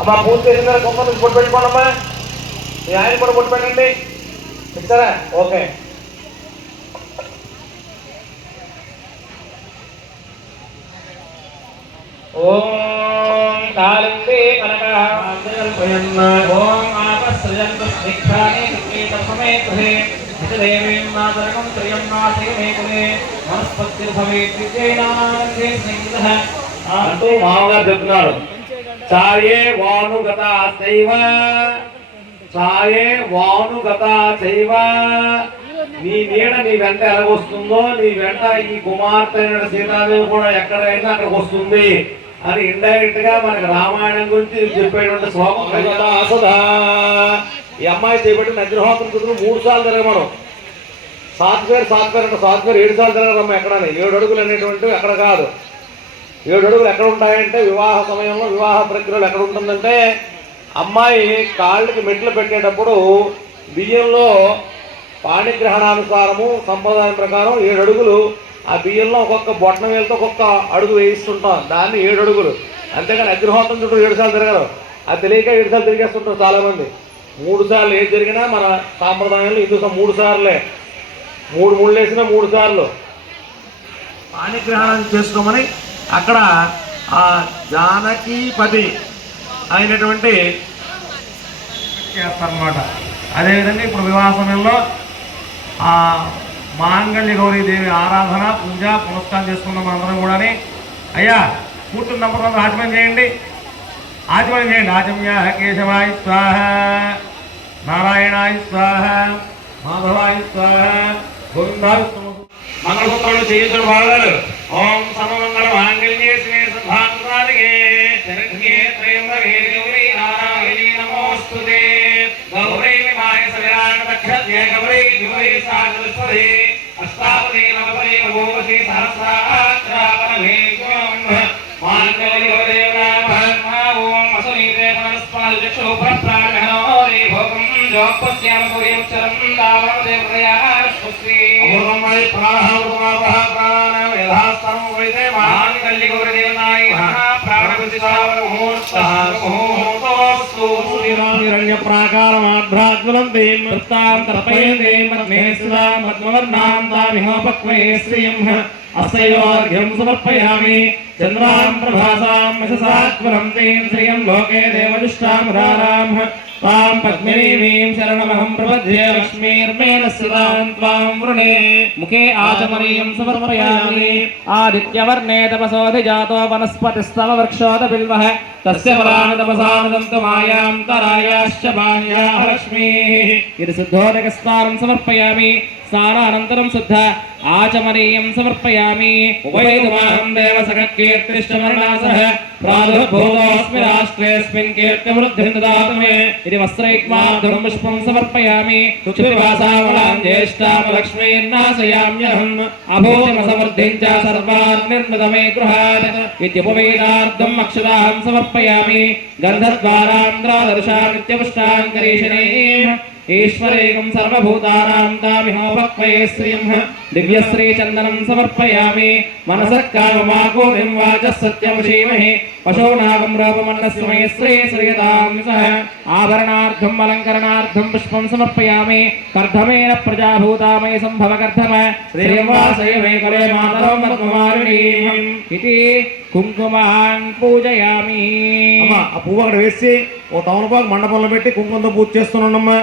అమ్మా పూర్తి చేసిన తర్వాత కుక్క నుంచి బొట్టు పెట్టుకోండి అమ్మా. మీ ఆయన కూడా బొట్టు పెట్టండి. ఇస్తారా? ఓకే. ఓం కాళిందే కనకల్పయన్న ఓం ఆపస్రజంత స్నిగ్ధాని సమేతహే దేవీం నాదరకం త్రయం నాశయమేకమే వనస్పతిర్భవేత్ విజయనానందే స్నిగ్ధః అంటూ మామగారు చెప్తున్నారు. ఛాయే వానుగత చైవ ఛాయే వానుగత చైవ. నీ నీడ నీ వెంట ఎలాగొస్తుందో నీ వెంట ఈ కుమార్తె సీతాదేవి కూడా ఎక్కడైనా అక్కడికి వస్తుంది అని ఇండైరెక్ట్ గా మనకి రామాయణం గురించి చెప్పేటువంటి శ్లోకం. ఈ అమ్మాయి చేపట్టిన అగ్నిహోత్రం కుదురు 3 సార్లు తిరగమను. సాత్వేర్ అంటే సాత్వేర్ 7 సార్లు తిరగరమ్మ. ఎక్కడని 7 అడుగులు అనేటువంటివి ఎక్కడ కాదు. 7 అడుగులు ఎక్కడ ఉంటాయంటే వివాహ సమయంలో వివాహ ప్రక్రియలు ఎక్కడ ఉంటుందంటే అమ్మాయి కాళ్ళకి మెట్లు పెట్టేటప్పుడు బియ్యంలో పాణిగ్రహణానుసారము సంప్రదాయం ప్రకారం 7 అడుగులు ఆ బియ్యంలో ఒక్కొక్క బొట్టన వేలతో ఒక్కొక్క అడుగు వేయిస్తుంటాం. దాన్ని 7 అడుగులు. అంతేగాని అగ్నిహోత్రం చుట్టూ 7 సార్లు తిరగరు. అది తెలియక 7 సార్లు తిరిగేస్తుంటారు చాలామంది. 3 సార్లు ఏది జరిగినా మన సాంప్రదాయంలో హిందూ 3 సార్లే. 3 ముళ్ళు వేసినా 3 సార్లు పాణిగ్రహణం చేసుకోమని అక్కడ ఆ జానకీపతి అయినటువంటి చేస్తారన్నమాట. అదేవిధంగా ఇప్పుడు వివాహ సమయంలో ఆ మాంగళ్య గౌరీదేవి ఆరాధన పూజ పునస్కారం చేసుకున్నాం అందరం కూడా. అయ్యా కూర్చున్న నంబర్ వల్ల ఆచమనం చేయండి. ఆచమ్య కేశవాయ స్వాహ, నారాయణాయ స్వాహ, మాధవాయ స్వాహ, గోవిందాయ మంగళసూత్రాలు చేయించడం బాగారు. ఓం సమమంగళ మాంగళ్యే శివే సద్భాంతాలికే శరణ్యే త్రయంబకే గౌరీ నారాయణీ నమోస్తుతే. గౌరీ విమాయ సవిరాణ దక్షత్యే గౌరీ గౌరీ సాగరస్వదే అష్టాపదే నవపదే భూవసి సహస్రాక్షరాపరమే మాంగళ్య గౌరీదేవనామ ఓం అసనీతే మనస్పాద చక్షు ప్రప్రాణో రే భోగం జోపస్యామ సూర్యముచ్చరం దావన దేవతయా స్వస్తి అమృతమై ప్రాణావృతమావహ ప్రాణాన యథాస్తరం వైదే మాంగళ్య గౌరీదేవనాయ ప్రాణప్రతిష్ఠావన ముహూర్తః ముహూర్తోస్తు హిరణ్య ప్రాకారమాభ్రాజ్వలం దేం వృత్తాం తర్పయందే మద్మేస్సుదాం మద్మవర్ణాం తామిహోపక్వే శ్రియం అస్సయోర్ఘ్యం సమర్పయామి. చంద్రాం ప్రభాసాం యశసాత్వరం తేం శ్రియం లోకే దేవదుష్టాం రారాం తాం పద్మినీమీం శరణమహం ప్రపద్యే లక్ష్మీర్మేణ స్థితాం త్వాం వృణే. ముఖే ఆచమనీయం సమర్పయామి. ఆదిత్యవర్ణే తపసోధిజాతో వనస్పతిస్తవ వృక్షోద బిల్వః తస్య ఫలాని తపసానుదంతు మాయాం తరాయాశ్చ బాహ్యాః లక్ష్మీః. ఇది శుద్ధోదకస్నానం సమర్పయామి. స్నానానంతరం శుద్ధ ఆచమనీయం సమర్పయామి. ఉపవేదమాహం దేవసకీర్తిష్టమరణాసః ప్రాదుర్భూతోऽస్మి రాష్ట్రేऽస్మిన్ కీర్తివృద్ధిం దదాతు మే. ఇది వస్త్రైక్మాధురం పుష్పం సమర్పయామి. సుక్షివాసావళాం జ్యేష్ఠాం లక్ష్మీర్నాశయామ్యహం అభూతిమసమృద్ధిం చ సర్వాన్ నిర్మితమే గృహాత్. ఇత్యుపవేదార్థం అక్షతాం సమర్పయామి. గంధద్వారాంధ్రాదర్శాం నిత్యపుష్టాం కరీషణీం ఈశ్వరేకం సర్వభూతానాం తామిహోపక్వే శ్రియం దివ్యశ్రీ చందనం సమర్పయామి. మనసః కామమాకోటిం వాచః సత్యం ధీమహి పశూనాగం రూపమన్నస్మై శ్రీ శ్రీయతాం సహ. ఆభరణార్థం అలంకరణార్థం పుష్పం సమర్పయామి. కర్ధమేన ప్రజాభూతామయ సంభవ కర్ధమ శ్రీనివాసయమే కలే మాతరం పద్మమాలినీం. ఇది కుంకుమాన్ పూజయామి. ఆ పువ్వు అక్కడ వేసి ఓ తమలపాకు మండపంలో పెట్టి కుంకుమంతో పూజ చేస్తున్నామ్మా.